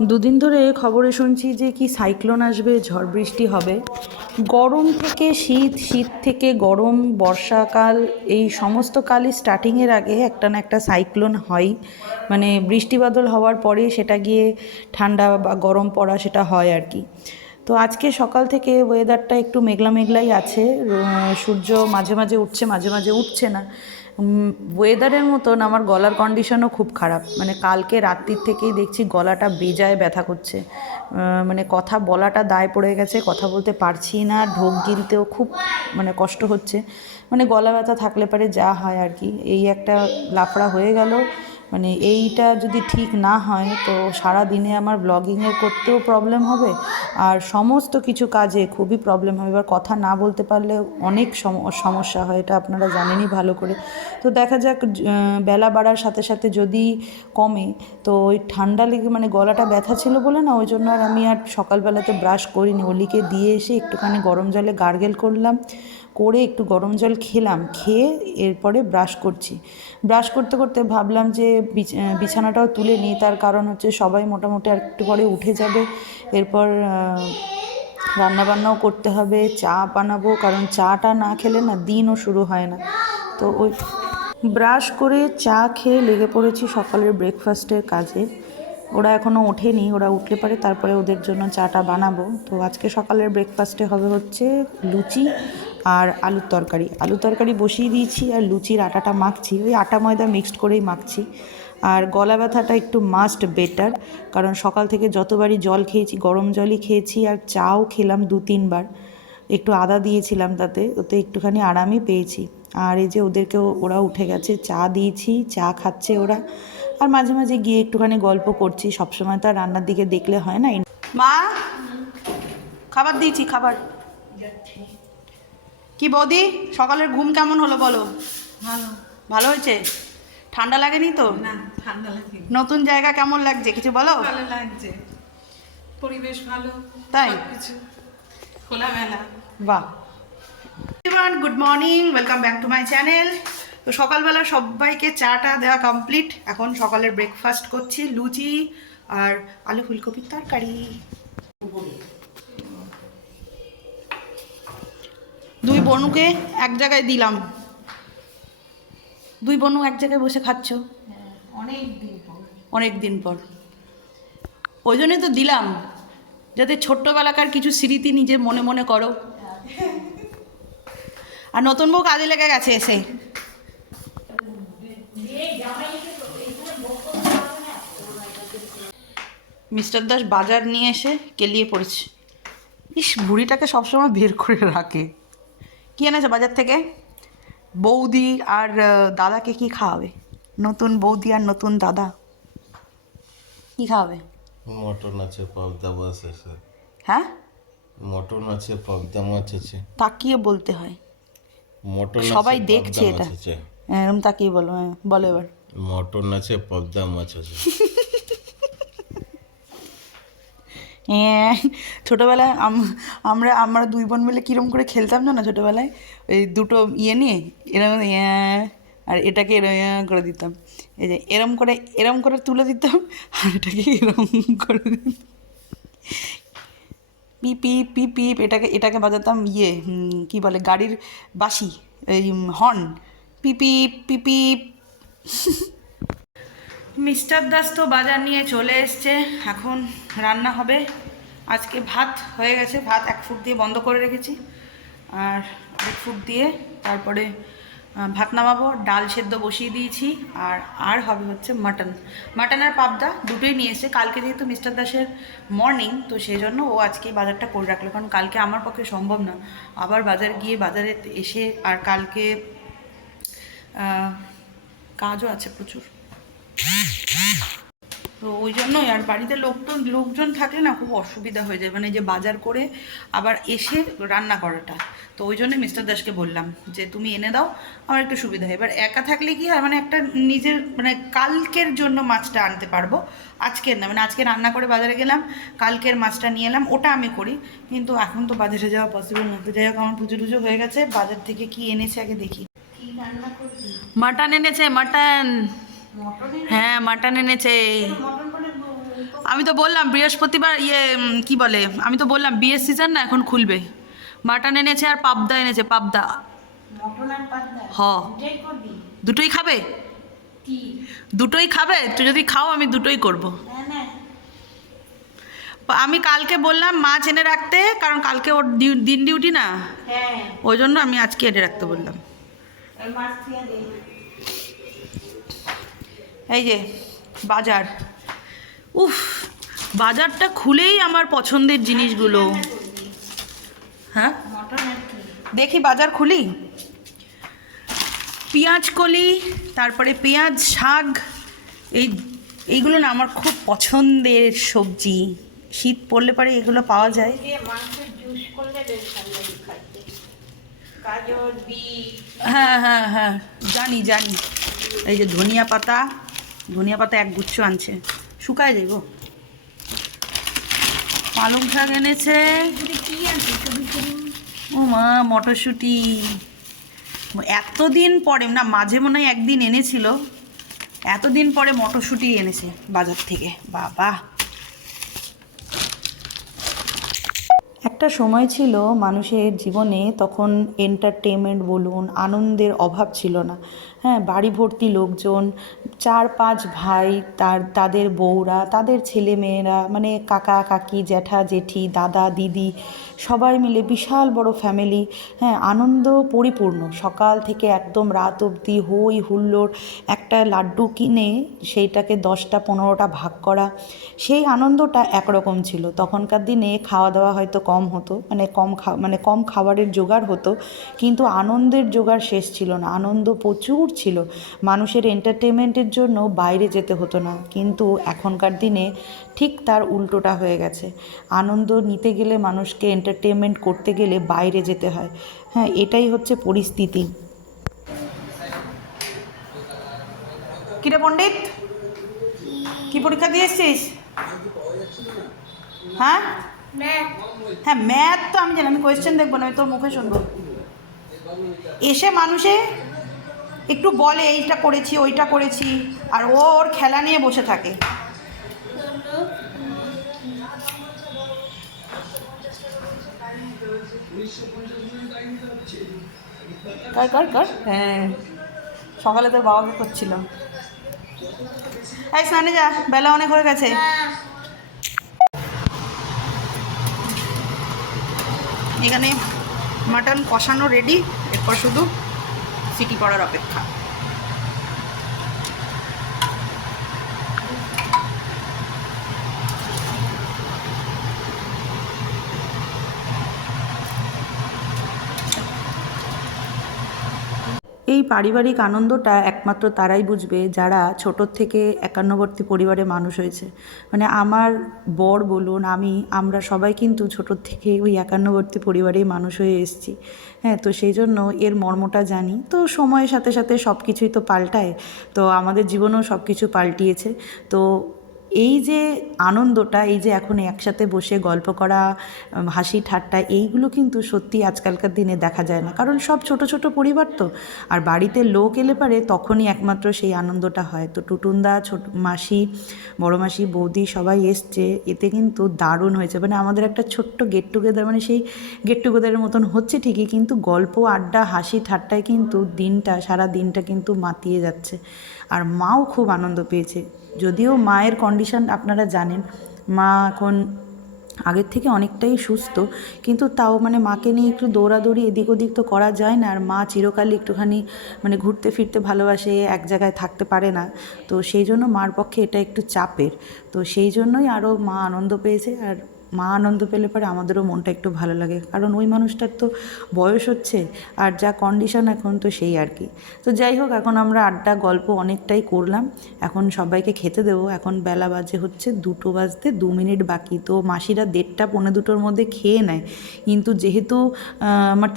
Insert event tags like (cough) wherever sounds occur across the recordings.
দুদিন ধরে খবরে শুনছি যে কি সাইক্লোন আসবে, ঝড় বৃষ্টি হবে। গরম থেকে শীত শীত থেকে গরম, বর্ষাকাল, এই সমস্ত কালই স্টার্টিংয়ের আগে একটা না একটা সাইক্লোন হয়। মানে বৃষ্টি বাদল হওয়ার পরে সেটা গিয়ে ঠান্ডা বা গরম পড়া সেটা হয় আর কি। তো আজকে সকাল থেকে ওয়েদারটা একটু মেঘলা মেঘলাই আছে। সূর্য মাঝে মাঝে উঠছে, মাঝে মাঝে উঠছে না। ওয়েদারের মতন আমার গলার কন্ডিশনও খুব খারাপ। মানে কালকে রাত্রির থেকেই দেখছি গলাটা বেজায় ব্যথা করছে। মানে কথা বলাটা দায় পড়ে গেছে, কথা বলতে পারছি না, ঢোক গিলতেও খুব মানে কষ্ট হচ্ছে। মানে গলা ব্যথা থাকলে পারে যা হয় আর কি। এই একটা লাফড়া হয়ে গেল। মানে এইটা যদি ঠিক না হয়, তো সারা দিনে আমার ব্লগিংয়ে করতেও প্রবলেম হবে। আর সমস্ত কিছু কাজে খুবই প্রবলেম হবে। এবার কথা না বলতে পারলে অনেক সম- সমস্যা হয়, এটা আপনারা জানেনই ভালো করে। তো দেখা যাক বেলা বাড়ার সাথে সাথে যদি কমে, তো ওই ঠান্ডা লেগে মানে গলাটা ব্যথা ছিল বলে না, ওই জন্য আর আমি আর সকালবেলাতে ব্রাশ করিনি। অলিকে দিয়ে এসে একটুখানি গরম জলে গার্গেল করলাম। করে একটু গরম জল খেলাম, খেয়ে এরপরে ব্রাশ করছি। ব্রাশ করতে করতে ভাবলাম যে বিছানাটাও তুলে নিই, তার কারণ হচ্ছে সবাই মোটামুটি আর একটু পরে উঠে যাবে। এরপর রান্নাবান্নাও করতে হবে, চা বানাবো, কারণ চাটা না খেলে না দিনও শুরু হয় না। তো ওই ব্রাশ করে চা খেয়ে লেগে পড়েছি সকালের ব্রেকফাস্টের কাজে। ওরা এখনও ওঠেনি, ওরা উঠলে পারে তারপরে ওদের জন্য চাটা বানাবো। তো আজকে সকালের ব্রেকফাস্টে হবে হচ্ছে লুচি আর আলুর তরকারি। আলুর তরকারি বসিয়ে দিয়েছি আর লুচির আটাটা মাখছি। ওই আটা ময়দা মিক্সড করেই মাখছি। আর গলা ব্যথাটা একটু মাস্ট বেটার কারণ সকাল থেকে যতবারই জল খেয়েছি, গরম জলই খেয়েছি আর চাও খেলাম দু, তিনবার। একটু আদা দিয়েছিলাম তাতে, ওতে একটুখানি আরামই পেয়েছি। আর এই যে ওদেরকেও ওরা উঠে গেছে, চা দিয়েছি, চা খাচ্ছে ওরা। আর মাঝে মাঝে গিয়ে একটুখানি গল্প করছি, সবসময় তো আর রান্নার দিকে দেখলে হয় না। মা, খাবার দিয়েছি, খাবার। কি বৌদি সকালের ঘুম কেমন হলো বলো? ভালো। ভালো হয়েছে? ঠান্ডা লাগেনি তো? না ঠান্ডা লাগে নতুন জায়গা কেমন লাগছে কিছু বলো? ভালো লাগছে। পরিবেশ ভালো তাই? কিছু খোলামেলা। বাহ। Good morning welcome back to my channel তো সকালবেলা সবাইকে চাটা দেওয়া কমপ্লিট এখন সকালের ব্রেকফাস্ট করছি লুচি আর আলু ফুলকপির তরকারি। দুই বনুকে এক জায়গায় দিলাম। দুই বনু এক জায়গায় বসে খাচ্ছ? অনেক দিন পর। অনেক দিন পর ওই জন্যই তো দিলাম। যাতে ছোট্টবেলাকার কিছু স্মৃতি নিজে মনে মনে করো। আর নতুন বউ কাজে লেগে গেছে এসে। মিস্টার দাস বাজার নিয়ে এসে কেলিয়ে পড়েছে। ইস, বুড়িটাকে সবসময় বের করে রাখে। কি এনেছে বাজার থেকে? বৌদি আর দাদাকে কি খাওয়াবে? নতুন বৌদি আর নতুন দাদা। কি খাওয়াবে? মটন আছে পাবদা মাছ আছে। হ্যাঁ? মটন আছে পাবদা মাছ আছে। তাকিয়ে বলতে হয়। মটন সবাই দেখছে এটা। হ্যাঁ, এরম তাকিয়ে বলো হ্যাঁ বলো এবার। মটন আছে পাবদা মাছ আছে (laughs) হ্যাঁ (laughs) ছোটোবেলায় আম- আমরা আমরা দুই বোন মিলে কীরম করে খেলতাম জানো ছোটোবেলায়? ওই দুটো ইয়ে নিয়ে, এরম হ্যাঁ আর এটাকে এরম করে দিতাম। এই যে এরম করে এরম করে তুলে দিতাম, (laughs) আর এটাকে এরম করে দিতাম। পিপ পিপ পিপ পিপ, এটাকে এটাকে বাজাতাম ইয়ে কি বলে, গাড়ির বাসি এই হর্ন। পিপিপ পিপিপ (laughs) মিস্টার দাস তো বাজার নিয়ে চলে এসছে। এখন রান্না হবে। আজকে ভাত হয়ে গেছে। ভাত এক ফুট দিয়ে বন্ধ করে রেখেছি। আর এক ফুট দিয়ে তারপরে ভাত নামাবো। ডাল সেদ্ধ বসিয়ে দিয়েছি। আর আর হবে হচ্ছে মাটন। মাটন আর পাবদা দুটোই নিয়ে এসে কালকে যেহেতু মিস্টার দাসের মর্নিং তো সেই জন্য ও আজকে বাজারটা করে রাখল। কারণ কালকে আমার পক্ষে সম্ভব না। আবার বাজার গিয়ে বাজারে এসে আর কালকে কাজও আছে প্রচুর। তো ওই জন্যই আর বাড়িতে লোকজন লোকজন থাকলে না খুব অসুবিধা হয়ে যায়। মানে যে বাজার করে আবার এসে রান্না করাটা। তো ওই জন্য মিস্টার দাসকে বললাম যে তুমি এনে দাও আমার একটু সুবিধা হয়। এবার একা থাকলে কি হয় মানে একটা নিজের মানে কালকের জন্য মাছটা আনতে পারব। আজকের না মানে আজকে রান্না করে বাজারে গেলাম কালকের মাছটা নিয়ে এলাম ওটা আমি করি। কিন্তু এখন তো বাজারে যাওয়া পসিবল না। তো যাই হোক আমার পুজো টুজো হয়ে গেছে বাজার থেকে কি এনেছে আগে দেখি। কি রান্না করবি? মাটন এনেছে মটনে হ্যাঁ মাটন এনেছে আমি তো বললাম বৃহস্পতিবার ইয়ে কি বলে? আমি তো বললাম বিয়ের সিজন না এখন খুলবে। মাটন এনেছে আর পাবদা এনেছে পাবদা। হ। দুটোই খাবে? দুটোই খাবে? তুই যদি খাও আমি দুটোই করব। না না আমি কালকে বললাম মাছ এনে রাখতে কারণ কালকে ওর দিন ডিউটি না। হ্যাঁ। ওই জন্য আমি আজকে এনে রাখতে বললাম। মাছ এই যে বাজার। উফ বাজারটা খুলেই আমার পছন্দের জিনিসগুলো। হ্যাঁ? দেখি বাজার খুলি। পেঁয়াজ কলি তারপরে পেঁয়াজ শাক এই এইগুলো না আমার খুব পছন্দের সবজি। শীত পড়লে পরে এগুলো পাওয়া যায়। হ্যাঁ হ্যাঁ হ্যাঁ জানি জানি। এই যে ধনিয়া পাতা ধনিয়া পাতা এক গুচ্ছ আনছে। শুকায় যাইব পালং শাক এনেছে। ও মা মটরশুঁটি। এতদিন পরে না মাঝে মনে হয় একদিন এনেছিল। এতদিন পরে মটরশুঁটি এনেছে বাজার থেকে। বাবা। একটা সময় ছিল মানুষের জীবনে তখন এন্টারটেনমেন্ট বলুন, আনন্দের অভাব ছিল না। হ্যাঁ বাড়ি ভর্তি লোকজন, চার পাঁচ ভাই, তার, তাদের বউরা, তাদের ছেলে মেয়েরা মানে কাকা, কাকি, জ্যাঠা, জেঠি, দাদা, দিদি, সবাই মিলে বিশাল বড় ফ্যামিলি হ্যাঁ আনন্দ পরিপূর্ণ। সকাল থেকে একদম রাত অবধি হই হুল্লোড়, একটা লাড্ডু কিনে সেইটাকে দশটা পনেরোটা ভাগ করা। সেই আনন্দটা একরকম ছিল। তখনকার দিনে খাওয়া দাওয়া হয়তো কম হতো মানে কম খা মানে কম খাবারের জোগাড় হতো, কিন্তু আনন্দের জোগাড় শেষ ছিল না। আনন্দ প্রচুর ছিল। মানুষের এন্টারটেনমেন্টের জন্য বাইরে যেতে হতো না। কিন্তু এখনকার দিনে ঠিক তার উল্টোটা হয়ে গেছে। আনন্দ নিতে গেলে মানুষকে এন্টারটেনমেন্ট করতে গেলে বাইরে যেতে হয়। হ্যাঁ এটাই হচ্ছে পরিস্থিতি। কিরে পণ্ডিত? কি পরীক্ষা দিয়ে এসছিস? হ্যাঁ? হ্যাঁ ম্যাথ তো আমি জানি আমি কোয়েশ্চেন দেখব না আমি তোর মুখে শুনব। এসে মানুষে একটু বলে এইটা করেছি ওইটা করেছি আর ও ওর খেলা নিয়ে বসে থাকে। কর কর কর? হ্যাঁ সকালে তোর বাবাকে করছিল এই স্নানে যা বেলা অনেক হয়ে গেছে। এখানে মাটন কষানো রেডি এরপর শুধু সিটি পড়ার অপেক্ষা। এই পারিবারিক আনন্দটা একমাত্র তারাই বুঝবে যারা ছোটোর থেকে একান্নবর্তী পরিবারে মানুষ হয়েছে। মানে আমার বর বলুন, আমি, আমরা সবাই কিন্তু ছোটোর থেকে ওই একান্নবর্তী পরিবারেই মানুষ হয়ে এসেছি। হ্যাঁ তো সেই জন্য এর মর্মটা জানি। তো সময়ের সাথে সাথে সব কিছুই তো পাল্টায়, তো আমাদের জীবনেও সব কিছু পাল্টিয়েছে। তো এই যে আনন্দটা, এই যে এখন একসাথে বসে গল্প করা হাসি ঠাট্টা, এইগুলো কিন্তু সত্যি আজকালকার দিনে দেখা যায় না। কারণ সব ছোট ছোট পরিবার তো। আর বাড়িতে লোক এলে পারে তখনই একমাত্র সেই আনন্দটা হয়। তো টুটুনদা, ছোট মাসি, বড় মাসি, বৌদি সবাই এসছে। এতে কিন্তু দারুণ হয়েছে। মানে আমাদের একটা ছোট্ট গেট টুগেদার মানে সেই গেট টুগেদারের মতন হচ্ছে ঠিকই, কিন্তু গল্প, আড্ডা, হাসি ঠাট্টায় কিন্তু দিনটা, সারা দিনটা কিন্তু মাতিয়ে যাচ্ছে। আর মাও খুব আনন্দ পেয়েছে। যদিও মায়ের কন্ডিশন আপনারা জানেন। মা এখন আগের থেকে অনেকটাই সুস্থ, কিন্তু তাও মানে মাকে নিয়ে একটু দৌড়াদৌড়ি এদিক ওদিক তো করা যায় না। আর মা চিরকালই একটুখানি মানে ঘুরতে ফিরতে ভালোবাসে, এক জায়গায় থাকতে পারে না। তো সেই জন্য মার পক্ষে এটা একটু চাপের। তো সেই জন্যই আরও মা আনন্দ পেয়েছে। আর মা আনন্দ পেলে পরে আমাদেরও মনটা একটু ভালো লাগে। কারণ ওই মানুষটার তো বয়স হচ্ছে আর যা কন্ডিশন এখন তো সেই আর কি। তো যাই হোক এখন আমরা আড্ডা গল্প অনেকটাই করলাম। এখন সবাইকে খেতে দেবো। এখন বেলা বাজে হচ্ছে দুটো বাজতে দু মিনিট বাকি। তো মাসিরা দেড়টা পৌনে দুটোর মধ্যে খেয়ে নেয়। কিন্তু যেহেতু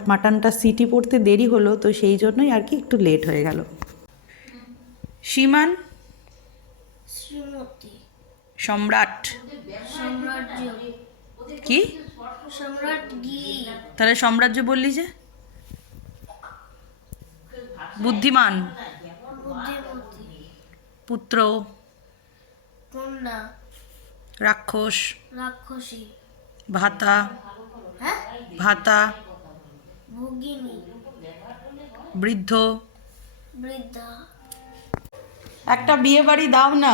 মাটনটা সিটি পড়তে দেরি হলো তো সেই জন্যই আর কি একটু লেট হয়ে গেল। সীমান? সম্রাট। কি? তাহলে সাম্রাজ্য বললি যে? বুদ্ধিমান। পুত্র। রাক্ষস। রাক্ষসী। ভাতা। হ্যাঁ? ভাতা। বৃদ্ধ। বৃদ্ধা। একটা বিয়ে বাড়ি দাও না।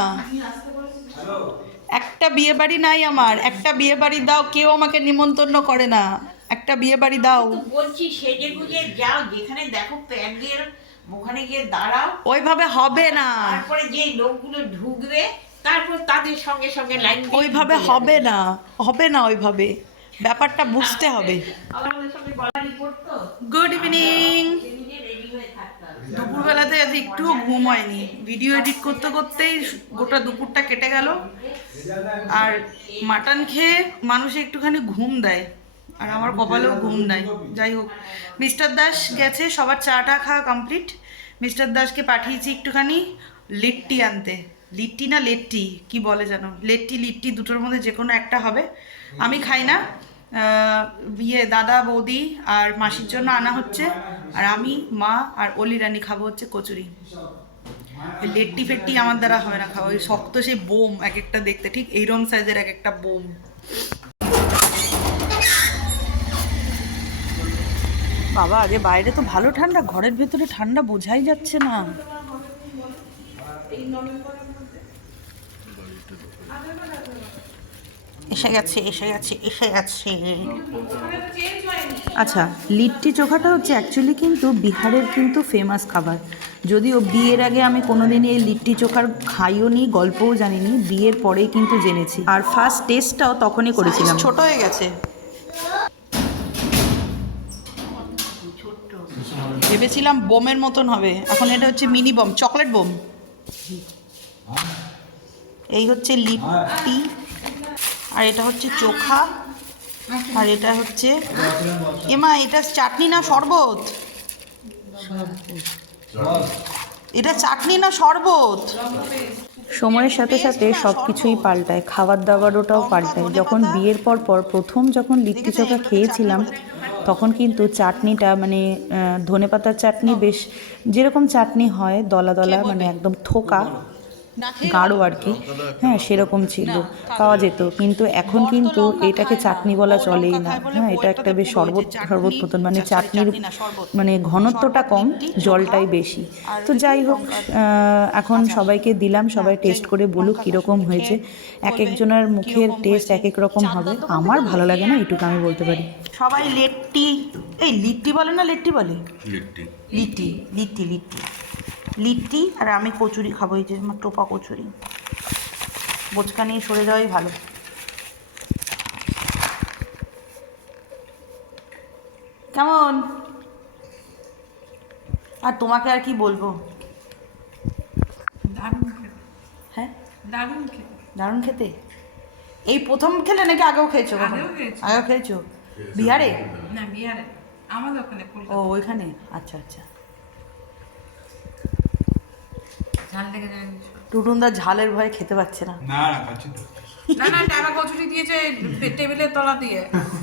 একটা বিয়ে বাড়ি নাই আমার একটা বিয়ে বাড়ি দাও কেউ আমাকে নিমন্ত্রণ করে না। একটা বিয়ে বাড়ি দাও বলছি সেজে গুজে যাও যেখানে দেখো প্যান্ডেল ওখানে গিয়ে দাঁড়াও। ওইভাবে হবে না। তারপরে যে লোকগুলো ঢুকবে তারপর তাদের সঙ্গে সঙ্গে লাইন ওইভাবে হবে না হবে না ওইভাবে। ব্যাপারটা বুঝতে হবে। গুড ইভিনিং নিজে রেডি হয়ে থাকতে হবে দুপুরবেলাতে আজ একটু ঘুম হয়নি। ভিডিও এডিট করতে করতেই গোটা দুপুরটা কেটে গেল। আর মাটন খেয়ে মানুষ একটুখানি ঘুম দেয়। আর আমার কপালেও ঘুম নাই যাই হোক, মিস্টার দাস গেছে, সবার চাটা খাওয়া কমপ্লিট মিস্টার দাসকে পাঠিয়েছি একটুখানি লিট্টি আনতে। লিট্টি না লেট্টি, কি বলে জানো লেট্টি, লিট্টি দুটোর মধ্যে যে কোনো একটা হবে। আমি খাই না ইয়ে দাদা, বৌদি আর মাসির জন্য আনা হচ্ছে। আর আমি, মা আর অলি রানি খাব হচ্ছে কচুরি। লেট্টি ফেট্টি আমার দ্বারা হবে না খাওয়া। শক্ত সেই বোম এক একটা দেখতে, ঠিক এইরকম সাইজের এক একটা বোম। বাবা আরে বাইরে তো ভালো ঠান্ডা, ঘরের ভেতরে ঠান্ডা বোঝাই যাচ্ছে না। এসে গেছে এসে গেছে এসে গেছে। আচ্ছা লিট্টি চোখাটা হচ্ছে অ্যাকচুয়ালি কিন্তু বিহারের কিন্তু ফেমাস খাবার। যদিও বিয়ের আগে আমি কোনোদিনই এই লিট্টি চোখার খাইও নি গল্পও জানিনি বিয়ের পরেই কিন্তু জেনেছি। আর ফার্স্ট টেস্টটাও তখনই করেছিলাম। ছোট হয়ে গেছে। ভেবেছিলাম বোমের মতন হবে। এখন এটা হচ্ছে মিনি বোম চকলেট বোম। এই হচ্ছে লিট্টি আর এটা হচ্ছে চোখা আর এটা হচ্ছে এমা এটা চাটনি না শরবত? এটা চাটনি না শরবত? সময়ের সাথে সাথে সব কিছুই পাল্টায় খাবার দাবারওটাও পাল্টায়। যখন বিয়ের পর পর প্রথম যখন লিট্টি চোখা খেয়েছিলাম তখন কিন্তু চাটনিটা মানে ধনে পাতার চাটনি বেশ যেরকম চাটনি হয় দলা দলা মানে একদম থোকা। গাঢ় আর কি। হ্যাঁ সেরকম ছিল। পাওয়া যেত। কিন্তু এখন কিন্তু এটাকে চাটনি বলা চলেই না। হ্যাঁ এটা একটা বেশ শরবত শরবত মতন মানে চাটনির মানে ঘনত্বটা কম জলটাই বেশি। তো যাই হোক এখন সবাইকে দিলাম সবাই টেস্ট করে বলুক কীরকম হয়েছে। এক একজনের মুখের টেস্ট এক এক রকম হবে। আমার ভালো লাগে না এটুকু আমি বলতে পারি। সবাই লেট্টি এই লিট্টি বলে না লেট্টি বলে? লিট্টি। লিট্টি লিট্টি লিট্টি। লিট্টি আর আমি কচুরি খাব এই যে আমার টোপা কচুরি। বোচকা নিয়ে সরে যাওয়াই ভালো। কেমন? আর তোমাকে আর কি বলব? দারুণ খেতে। হ্যাঁ? দারুণ খেতে। দারুণ খেতে? এই প্রথম খেলে নাকি আগেও খেয়েছো আগেও খেয়েছো। বিহারে? না বিহারে। আমাদের ওখানে ও ওইখানে? আচ্ছা আচ্ছা। ঝাল লেগে যায় টুটুনদা ঝালের ভয়ে খেতে পাচ্ছে না। না না খাচ্ছি তো। না না টাকা কচুরি দিয়েছে টেবিলের তলা দিয়ে। খাচ্ছে।